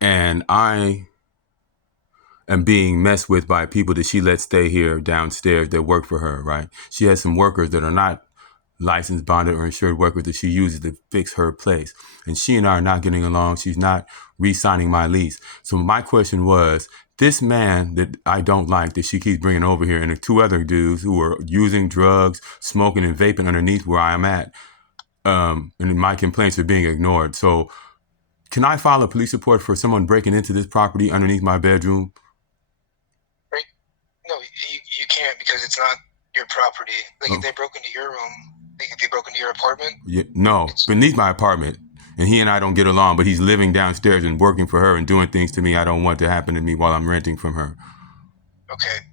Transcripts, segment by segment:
And I am being messed with by people that she lets stay here downstairs that work for her, right? She has some workers that are not licensed, bonded, or insured workers that she uses to fix her place. And she and I are not getting along. She's not re-signing my lease. So my question was, this man that I don't like, that she keeps bringing over here, and the two other dudes who are using drugs, smoking, and vaping underneath where I'm at, and my complaints are being ignored. So can I file a police report for someone breaking into this property underneath my bedroom? No, you can't, because it's not your property. Like, if they broke into your room, like if they broke into your apartment. Yeah, no, beneath my apartment. And he and I don't get along, but he's living downstairs and working for her and doing things to me I don't want to happen to me while I'm renting from her. Okay.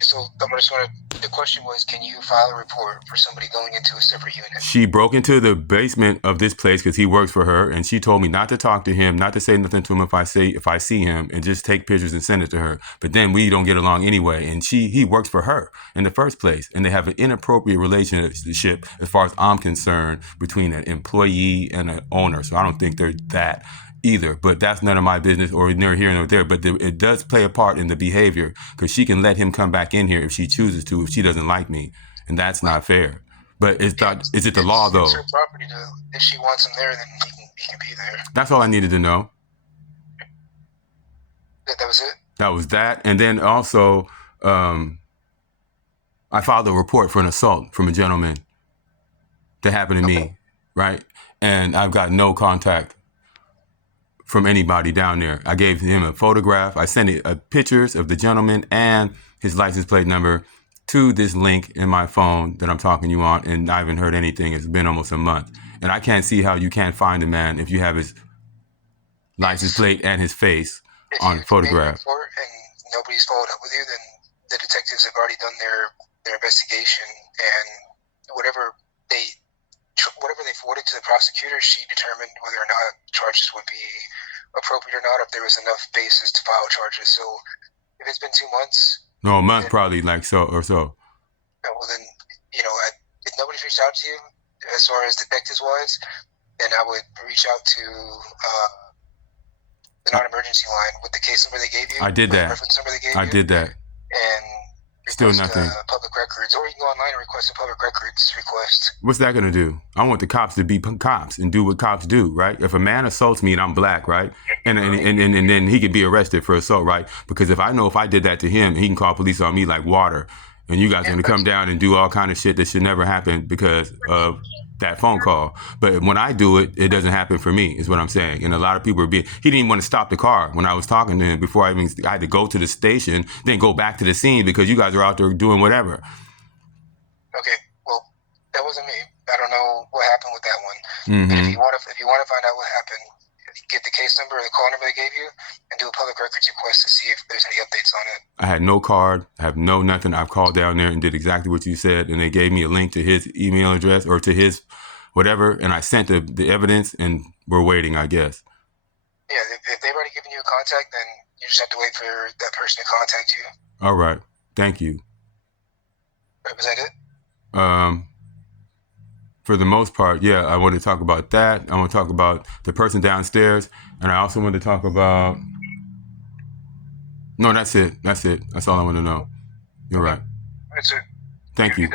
So the question was, can you file a report for somebody going into a separate unit? She broke into the basement of this place because he works for her, and she told me not to talk to him, not to say nothing to him if I see him, and just take pictures and send it to her. But then we don't get along anyway, and he works for her in the first place, and they have an inappropriate relationship as far as I'm concerned between an employee and an owner. So I don't think they're that either, but that's none of my business, or near here nor there. But it does play a part in the behavior, because she can let him come back in here if she chooses to, if she doesn't like me, and that's not fair. But is it the law though? It's her property. If she wants him there, then he can be there. That's all I needed to know. That was it? That was that. And then also, I filed a report for an assault from a gentleman that happened to me, right? And I've got no contact from anybody down there. I gave him a photograph. I sent pictures of the gentleman and his license plate number to this link in my phone that I'm talking to you on, and I haven't heard anything. It's been almost a month. And I can't see how you can't find a man if you have his license plate and his face on photograph. And nobody's followed up with you, then the detectives have already done their investigation, and whatever they forwarded to the prosecutor, she determined whether or not charges would be appropriate or not, if there was enough basis to file charges. So if it's been 2 months... No, a month probably, like so or so. Well, then, if nobody's reached out to you, as far as detectives-wise, then I would reach out to the non-emergency line with the case number they gave you. I did that. Reference number they gave you. I did that. And still nothing. Public records, or you can go online and request a public records request. What's that gonna do? I want the cops to be cops and do what cops do, right? If a man assaults me and I'm black, right, and then he could be arrested for assault, right? Because if I know if I did that to him, he can call police on me like water, and you guys are gonna come down and do all kind of shit that should never happen because of that phone call. But when I do it, it doesn't happen for me, is what I'm saying. And a lot of people he didn't even want to stop the car when I was talking to him before I had to go to the station, then go back to the scene because you guys are out there doing whatever. Okay, well, that wasn't me. I don't know what happened with that one. But if you want to find out what happened, get the case number or the call number they gave you and do a public records request to see if there's any updates on it. I had no card. I have no nothing. I've called down there and did exactly what you said, and they gave me a link to his email address or to his whatever, and I sent the evidence, and we're waiting, I guess. Yeah, if they've already given you a contact, then you just have to wait for that person to contact you. All right. Thank you. Was that it? For the most part, yeah, I want to talk about that. I want to talk about the person downstairs, and I also want to talk about... No, that's it. That's it. That's all I want to know. You're right. That's it. Thank you.